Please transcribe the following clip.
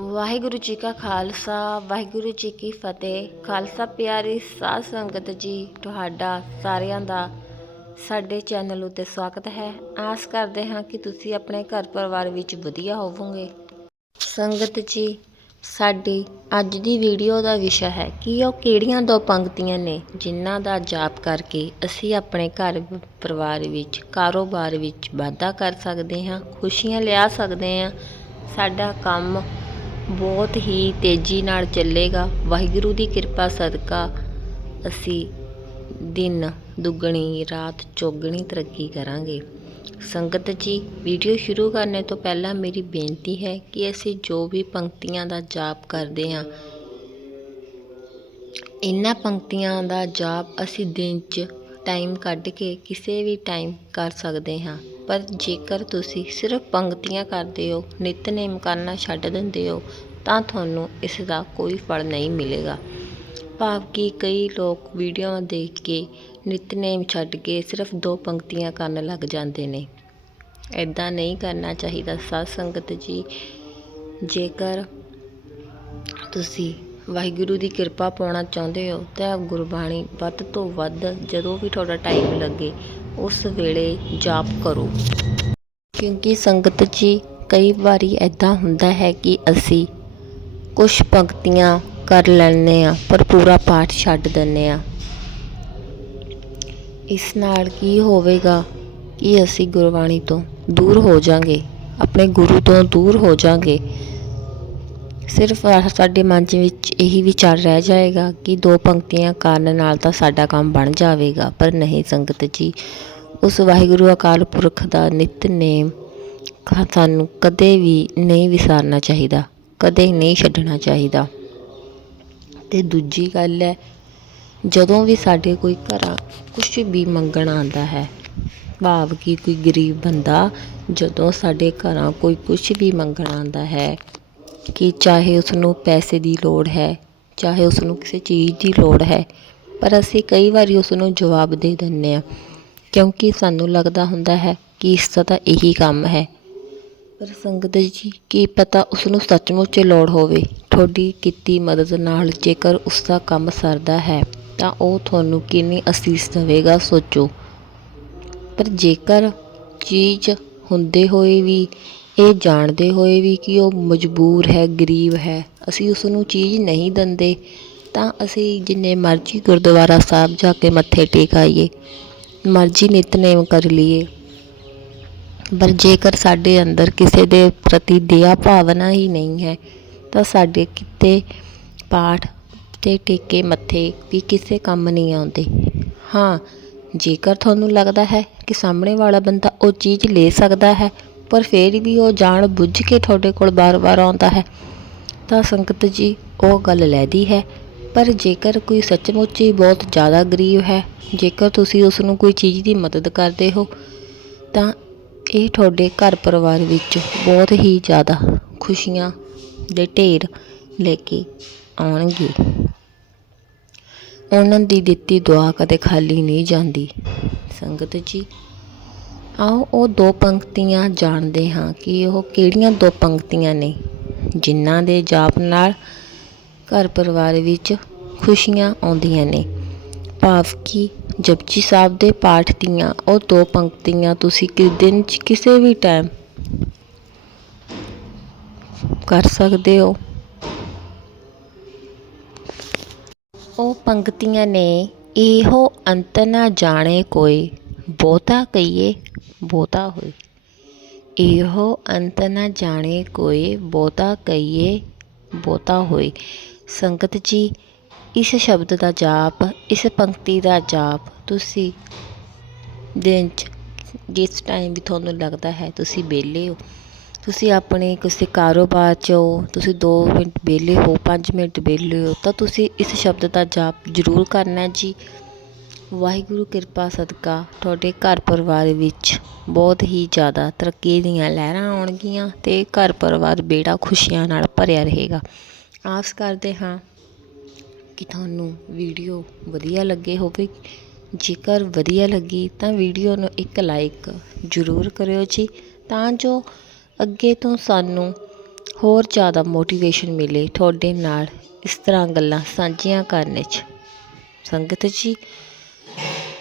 ਵਾਹਿਗੁਰੂ ਜੀ ਕਾ ਖਾਲਸਾ, ਵਾਹਿਗੁਰੂ ਜੀ ਕੀ ਫਤਿਹ। ਖਾਲਸਾ ਪਿਆਰੀ ਸਾਧ ਸੰਗਤ ਜੀ, ਤੁਹਾਡਾ ਸਾਰਿਆਂ ਦਾ ਸਾਡੇ ਚੈਨਲ ਉੱਤੇ ਸਵਾਗਤ ਹੈ। ਆਸ ਕਰਦੇ ਹਾਂ ਕਿ ਤੁਸੀਂ ਆਪਣੇ ਘਰ ਪਰਿਵਾਰ ਵਿੱਚ ਵਧੀਆ ਹੋਵੋਗੇ। ਸੰਗਤ ਜੀ, ਸਾਡੀ ਅੱਜ ਦੀ ਵੀਡੀਓ ਦਾ ਵਿਸ਼ਾ ਹੈ ਕਿ ਉਹ ਕਿਹੜੀਆਂ ਦੋ ਪੰਕਤੀਆਂ ਨੇ ਜਿਨ੍ਹਾਂ ਦਾ ਜਾਪ ਕਰਕੇ ਅਸੀਂ ਆਪਣੇ ਘਰ ਪਰਿਵਾਰ ਵਿੱਚ, ਕਾਰੋਬਾਰ ਵਿੱਚ ਵਾਧਾ ਕਰ ਸਕਦੇ ਹਾਂ, ਖੁਸ਼ੀਆਂ ਲਿਆ ਸਕਦੇ ਹਾਂ। ਸਾਡਾ ਕੰਮ ਬਹੁਤ ਹੀ ਤੇਜ਼ੀ ਨਾਲ ਚੱਲੇਗਾ। ਵਾਹਿਗੁਰੂ ਦੀ ਕਿਰਪਾ ਸਦਕਾ ਅਸੀਂ ਦਿਨ ਦੁੱਗਣੀ, ਰਾਤ ਚੌਗਣੀ ਤਰੱਕੀ ਕਰਾਂਗੇ। ਸੰਗਤ ਜੀ, ਵੀਡੀਓ ਸ਼ੁਰੂ ਕਰਨੇ ਤੋਂ ਪਹਿਲਾਂ ਮੇਰੀ ਬੇਨਤੀ ਹੈ ਕਿ ਅਸੀਂ ਜੋ ਵੀ ਪੰਕਤੀਆਂ ਦਾ ਜਾਪ ਕਰਦੇ ਹਾਂ, ਇਹਨਾਂ ਪੰਕਤੀਆਂ ਦਾ ਜਾਪ ਅਸੀਂ ਦਿਨ 'ਚ ਟਾਈਮ ਕੱਢ ਕੇ ਕਿਸੇ ਵੀ ਟਾਈਮ ਕਰ ਸਕਦੇ ਹਾਂ। ਪਰ ਜੇਕਰ ਤੁਸੀਂ ਸਿਰਫ ਪੰਗਤੀਆਂ ਕਰਦੇ ਹੋ, ਨਿਤਨੇਮ ਕਰਨਾ ਛੱਡ ਦਿੰਦੇ ਹੋ, ਤਾਂ ਤੁਹਾਨੂੰ ਇਸ ਦਾ ਕੋਈ ਫਲ ਨਹੀਂ ਮਿਲੇਗਾ। ਭਾਵ ਕਿ ਕਈ ਲੋਕ ਵੀਡੀਓ ਦੇਖ ਕੇ ਨਿਤਨੇਮ ਛੱਡ ਕੇ ਸਿਰਫ ਦੋ ਪੰਕਤੀਆਂ ਕਰਨ ਲੱਗ ਜਾਂਦੇ ਨੇ। ਐਦਾਂ ਨਹੀਂ ਕਰਨਾ ਚਾਹੀਦਾ। ਸਾਧ ਸੰਗਤ ਜੀ, ਜੇਕਰ ਤੁਸੀਂ ਵਾਹਿਗੁਰੂ ਦੀ ਕਿਰਪਾ ਪਾਉਣਾ ਚਾਹੁੰਦੇ ਹੋ ਤਾਂ ਗੁਰਬਾਣੀ ਵੱਧ ਤੋਂ ਵੱਧ ਜਦੋਂ ਵੀ ਤੁਹਾਡਾ ਟਾਈਮ ਲੱਗੇ, ਉਸ ਵੇਲੇ ਜਾਪ ਕਰੋ। ਕਿਉਂਕਿ ਸੰਗਤ ਜੀ, ਕਈ ਵਾਰੀ ਐਦਾਂ ਹੁੰਦਾ ਹੈ ਕਿ ਅਸੀਂ ਕੁਝ ਪੰਕਤੀਆਂ ਕਰ ਲੈਂਦੇ ਆ ਪਰ ਪੂਰਾ ਪਾਠ ਛੱਡ ਦਿੰਦੇ ਆ ਇਸ ਨਾਲ ਕੀ ਹੋਵੇਗਾ ਕਿ ਅਸੀਂ ਗੁਰਬਾਣੀ ਤੋਂ ਦੂਰ ਹੋ ਜਾਾਂਗੇ ਆਪਣੇ ਗੁਰੂ ਤੋਂ ਦੂਰ ਹੋ ਜਾਾਂਗੇ ਸਿਰਫ ਸਾਡੇ ਮਨ ਵਿੱਚ ਇਹੀ ਵਿਚਾਰ ਰਹਿ ਜਾਏਗਾ ਕਿ ਦੋ ਪੰਕਤੀਆਂ ਕਰਨ ਨਾਲ ਤਾਂ ਸਾਡਾ ਕੰਮ ਬਣ ਜਾਵੇਗਾ, ਪਰ ਨਹੀਂ ਸੰਗਤ ਜੀ। ਉਸ ਵਾਹਿਗੁਰੂ ਅਕਾਲ ਪੁਰਖ ਦਾ ਨਿਤਨੇਮ ਸਾਨੂੰ ਕਦੇ ਵੀ ਨਹੀਂ ਵਿਸਾਰਨਾ ਚਾਹੀਦਾ, ਕਦੇ ਨਹੀਂ ਛੱਡਣਾ ਚਾਹੀਦਾ। ਤੇ ਦੂਜੀ ਗੱਲ ਹੈ, ਜਦੋਂ ਵੀ ਸਾਡੇ ਕੋਈ ਘਰਾਂ ਕੁਝ ਵੀ ਮੰਗਣ ਆਉਂਦਾ ਹੈ, ਭਾਵ ਕਿ ਕੋਈ ਗਰੀਬ ਬੰਦਾ ਜਦੋਂ ਸਾਡੇ ਘਰਾਂ ਕੋਈ ਕੁਝ ਵੀ ਮੰਗਣ ਆਉਂਦਾ ਹੈ ਕਿ ਚਾਹੇ ਉਸਨੂੰ ਪੈਸੇ ਦੀ ਲੋੜ ਹੈ, ਚਾਹੇ ਉਸਨੂੰ ਕਿਸੇ ਚੀਜ਼ ਦੀ ਲੋੜ ਹੈ, ਪਰ ਅਸੀਂ ਕਈ ਵਾਰੀ ਉਸਨੂੰ ਜਵਾਬ ਦੇ ਦਿੰਦੇ ਹਾਂ, ਕਿਉਂਕਿ ਸਾਨੂੰ ਲੱਗਦਾ ਹੁੰਦਾ ਹੈ ਕਿ ਇਸ ਦਾ ਤਾਂ ਇਹੀ ਕੰਮ ਹੈ। ਪਰ ਸੰਗਤ ਜੀ, ਕੀ ਪਤਾ ਉਸ ਨੂੰ ਸੱਚਮੁੱਚ ਲੋੜ ਹੋਵੇ? ਤੁਹਾਡੀ ਕੀਤੀ ਮਦਦ ਨਾਲ ਜੇਕਰ ਉਸ ਦਾ ਕੰਮ ਸਰਦਾ ਹੈ, ਤਾਂ ਉਹ ਤੁਹਾਨੂੰ ਕਿੰਨੀ ਅਸੀਸ ਦੇਵੇਗਾ, ਸੋਚੋ। ਪਰ ਜੇਕਰ ਚੀਜ਼ ਹੁੰਦੇ ਹੋਏ ਵੀ ਇਹ ਜਾਣਦੇ ਹੋਏ ਵੀ ਕਿ ਉਹ ਮਜਬੂਰ ਹੈ, ਗਰੀਬ ਹੈ। ਅਸੀਂ ਉਸ ਨੂੰ ਚੀਜ਼ ਨਹੀਂ ਦਿੰਦੇ, ਤਾਂ ਅਸੀਂ ਜਿੰਨੇ ਮਰਜ਼ੀ ਗੁਰਦੁਆਰਾ ਸਾਹਿਬ ਜਾ ਕੇ ਮੱਥੇ ਟੇਕ ਆਈਏ। ਮਰਜ਼ੀ ਨਿਤਨੇਮ ਕਰ ਲਈਏ। ਪਰ ਜੇਕਰ ਸਾਡੇ ਅੰਦਰ ਕਿਸੇ ਦੇ ਪ੍ਰਤੀ ਦਇਆ ਭਾਵਨਾ ਹੀ ਨਹੀਂ ਹੈ, ਤਾਂ ਸਾਡੇ ਕਿਤੇ ਪਾਠ ਤੇ ਟੇਕੇ ਮੱਥੇ ਵੀ ਕਿਸੇ ਕੰਮ ਨਹੀਂ ਆਉਂਦੇ। ਹਾਂ, ਜੇਕਰ ਤੁਹਾਨੂੰ ਲੱਗਦਾ ਹੈ ਕਿ ਸਾਹਮਣੇ ਵਾਲਾ ਬੰਦਾ ਉਹ ਚੀਜ਼ ਲੈ ਸਕਦਾ ਹੈ ਪਰ ਫਿਰ ਵੀ ਉਹ ਜਾਣ ਬੁੱਝ ਕੇ ਤੁਹਾਡੇ ਕੋਲ ਬਾਰ-ਬਾਰ ਆਉਂਦਾ ਹੈ। ਤਾਂ ਸੰਗਤ ਜੀ, ਉਹ ਗੱਲ ਲੈਦੀ ਹੈ, ਪਰ ਜੇਕਰ ਕੋਈ ਸੱਚਮੁੱਚ ਹੀ ਬਹੁਤ ਜ਼ਿਆਦਾ ਗਰੀਬ ਹੈ, ਜੇਕਰ ਤੁਸੀਂ ਉਸ ਨੂੰ ਕੋਈ ਚੀਜ਼ ਦੀ ਮਦਦ ਕਰਦੇ ਹੋ, ਤਾਂ ਇਹ ਤੁਹਾਡੇ ਘਰ ਪਰਿਵਾਰ ਵਿੱਚ ਬਹੁਤ ਹੀ ਜ਼ਿਆਦਾ ਖੁਸ਼ੀਆਂ ਦੇ ਢੇਰ ਲੈ ਕੇ ਆਉਣਗੇ। ਉਹਨਾਂ ਦੀ ਦਿੱਤੀ ਦੁਆ ਕਦੇ ਖਾਲੀ ਨਹੀਂ ਜਾਂਦੀ। ਸੰਗਤ ਜੀ ਆਓ ਉਹ ਦੋ ਪੰਕਤੀਆਂ ਜਾਣਦੇ ਹਾਂ ਕਿ ਉਹ ਕਿਹੜੀਆਂ ਦੋ ਪੰਕਤੀਆਂ ਨੇ, ਜਿਨ੍ਹਾਂ ਦੇ ਜਾਪ ਨਾਲ ਘਰ ਪਰਿਵਾਰ ਵਿੱਚ ਖੁਸ਼ੀਆਂ ਆਉਂਦੀਆਂ ਨੇ। ਭਾਵ ਕਿ ਜਪਜੀ ਸਾਹਿਬ ਦੇ ਪਾਠ ਦੀਆਂ ਉਹ ਦੋ ਪੰਕਤੀਆਂ ਤੁਸੀਂ ਕਿਸ ਦਿਨ 'ਚ ਕਿਸੇ ਵੀ ਟਾਈਮ ਕਰ ਸਕਦੇ ਹੋ। ਉਹ ਪੰਕਤੀਆਂ ਨੇ, ਇਹੋ ਅੰਤ ਨਾ ਜਾਣੇ ਕੋਈ ਬਹੁਤਾ ਕਹੀਏ, ਬਹੁਤਾ ਹੋਏ। ਇਹੋ ਅੰਤ ਨਾ ਜਾਣੇ ਕੋਈ, ਬਹੁਤਾ ਕਹੀਏ, ਬਹੁਤਾ ਹੋਏ। ਸੰਗਤ ਜੀ, ਇਸ ਸ਼ਬਦ ਦਾ ਜਾਪ, ਇਸ ਪੰਕਤੀ ਦਾ ਜਾਪ ਤੁਸੀਂ ਦਿਨ 'ਚ, ਜਿਸ ਟਾਈਮ ਵੀ ਤੁਹਾਨੂੰ ਲੱਗਦਾ ਹੈ, ਤੁਸੀਂ ਵਿਹਲੇ ਹੋ। ਤੁਸੀਂ ਆਪਣੇ ਕਿਸੇ ਕਾਰੋਬਾਰ 'ਚ ਹੋ, ਤੁਸੀਂ 2 ਮਿੰਟ ਵਿਹਲੇ ਹੋ 5 ਮਿੰਟ ਵਿਹਲੇ ਹੋ, ਤਾਂ ਤੁਸੀਂ ਇਸ ਸ਼ਬਦ ਦਾ ਜਾਪ ਜ਼ਰੂਰ ਕਰਨਾ ਜੀ। ਵਾਹਿਗੁਰੂ ਕਿਰਪਾ ਸਦਕਾ ਤੁਹਾਡੇ ਘਰ ਪਰਿਵਾਰ ਵਿੱਚ ਬਹੁਤ ਹੀ ਜ਼ਿਆਦਾ ਤਰੱਕੀ ਦੀਆਂ ਲਹਿਰਾਂ ਆਉਣਗੀਆਂ ਅਤੇ ਘਰ ਪਰਿਵਾਰ ਬੇੜਾ ਖੁਸ਼ੀਆਂ ਨਾਲ ਭਰਿਆ ਰਹੇਗਾ। ਆਸ ਕਰਦੇ ਹਾਂ ਕਿ ਤੁਹਾਨੂੰ ਵੀਡੀਓ ਵਧੀਆ ਲੱਗੇ ਹੋਵੇ। ਜੇਕਰ ਵਧੀਆ ਲੱਗੀ ਤਾਂ ਵੀਡੀਓ ਨੂੰ ਇੱਕ ਲਾਈਕ ਜ਼ਰੂਰ ਕਰਿਓ ਜੀ, ਤਾਂ ਜੋ ਅੱਗੇ ਤੋਂ ਸਾਨੂੰ ਹੋਰ ਜ਼ਿਆਦਾ ਮੋਟੀਵੇਸ਼ਨ ਮਿਲੇ ਤੁਹਾਡੇ ਨਾਲ ਇਸ ਤਰ੍ਹਾਂ ਗੱਲਾਂ ਸਾਂਝੀਆਂ ਕਰਨ 'ਚ। ਸੰਗਤ ਜੀ